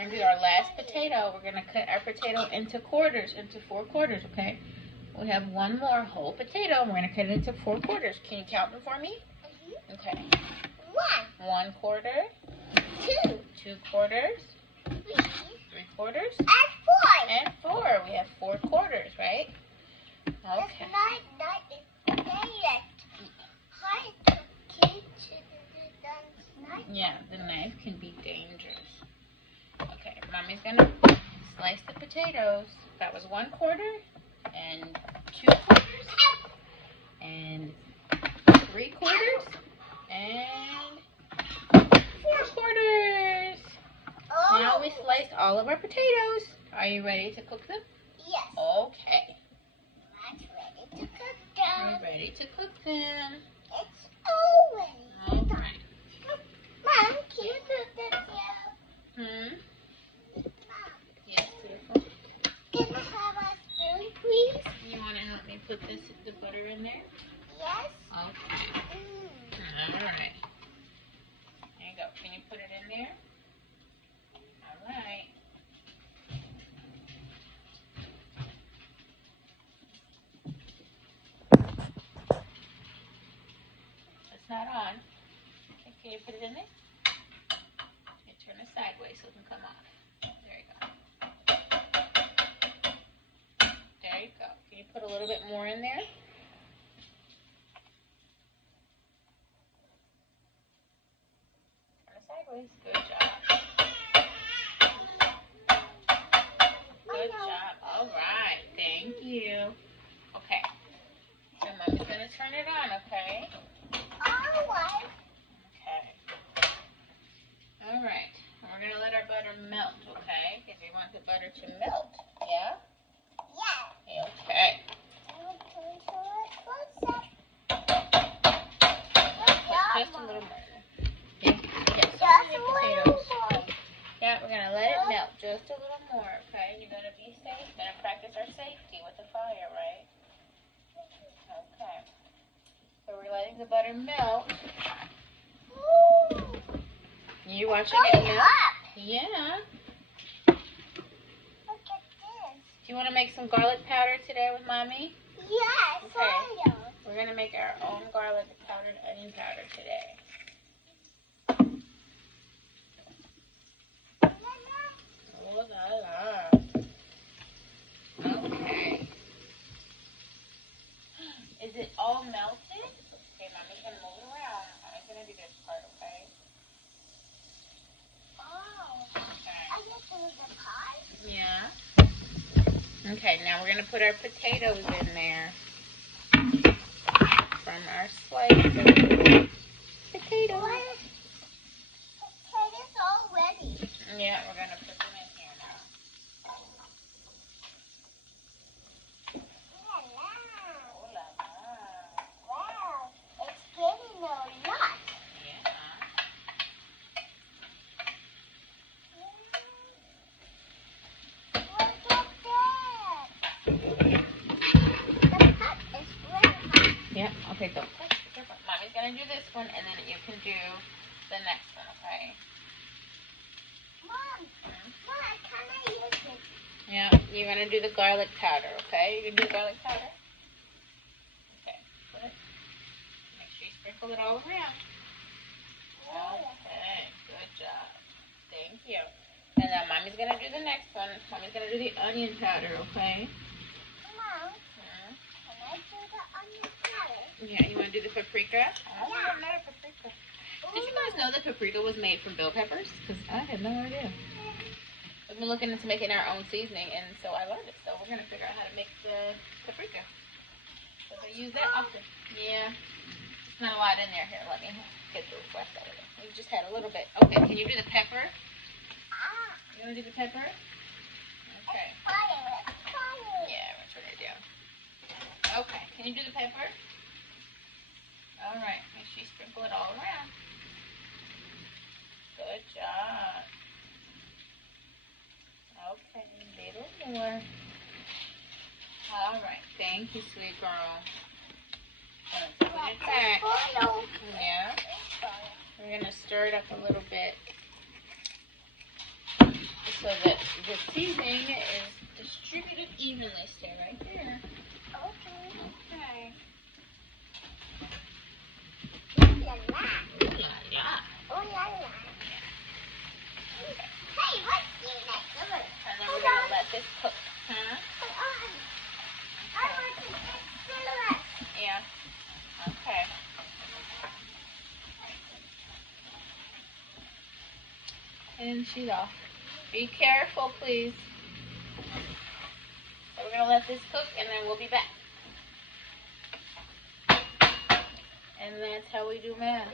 we're going to do our last potato. We're going to cut our potato into quarters, into 4 quarters, okay? We have one more whole potato. We're going to cut it into 4 quarters. Can you count them for me? Okay. 1 quarter. 2. 2 quarters. 3. 3 quarters. And 4. And 4. We have 4 quarters, right? Okay. It's not hard to keep the knife. Yeah, the knife can be dangerous. Okay, Mommy's gonna slice the potatoes. That was 1 quarter, and 2 quarters, and 3 quarters, and 4 quarters. Oh. Now we sliced all of our potatoes. Are you ready to cook them? Yes. Okay. That's ready to cook We're them. ready to cook them. It's all ready. All right. Mom, can you put this down? Mom, Yes, beautiful. can I have a spoon, please? You want to help me put the butter in there? Yes. Okay. All right. There you go. Can you put it in there? All right. It's not on. Okay, can you put it in there? You turn it sideways so it can come off. There you go. There you go. Can you put a little bit more in there? Turn it sideways. Good job. Good job. All right. Thank you. Okay. So Mommy's going to turn it on, okay? All right. Okay. All right. And we're going to let our butter melt, okay? Because we want the butter to melt. Yeah? Yeah. Okay. Just a little more. Yeah. Just a little more. Yeah, we're going to let it melt just a little more, okay? You're going to be safe. We're going to practice our safety with the fire, right? Okay. So we're letting the butter melt. You watching it melt? Yeah. Look at this. Do you want to make some garlic powder today with Mommy? Yes, Okay. I know. We're going to make our own garlic powdered onion powder today. Oh, la, la. Okay. Is it all melted? Okay, Mommy's going to move it around. I'm going to do this part, okay? Oh. Okay. I just need the pot. Yeah. Okay, now we're going to put our potatoes in there. From our slice of potatoes. Potatoes all ready. Yeah, we're going to put them in here now. Oh, la, la. Wow, it's getting a lot. Yeah. Look at that. The pot is really hot. Yeah, okay, don't touch it. Careful. Mommy's going to do this one, and then you can do the next one, okay? Mom, can I use it? Yeah, you're going to do the garlic powder, okay? You can do the garlic powder? Okay, put it. Make sure you sprinkle it all around. Okay, good job. Thank you. And then Mommy's going to do the next one. Mommy's going to do the onion powder, okay? Mom, can I do the onion powder? Yeah, you want to do the paprika? Oh, Yeah. I love paprika. Did you guys know that paprika was made from bell peppers? Because I had no idea. We've been looking into making our own seasoning, and so I learned it. So we're going to figure out how to make the paprika. So they use that often. Yeah. It's not a lot in there. Here, let me get the rest out of it. We just had a little bit. Okay, can you do the pepper? You want to do the pepper? Okay. Fire. Yeah, we'll turn it down. Okay, can you do the pepper? All right, make sure you sprinkle it all around. Good job. Okay, a little more. All right, thank you, sweet girl. Put it back. Yeah. We're gonna stir it up a little bit. It's so that the seasoning is distributed evenly. Stay right there. Okay. Okay. Ooh la la. Ooh la la. Ooh la la. Hey, what's in that cover? And then we're gonna let this cook. Huh? Hold on. I want to get cigarette. Yeah. Okay. And she's off. Be careful, please. So we're gonna let this cook, and then we'll be back. And that's how we do math.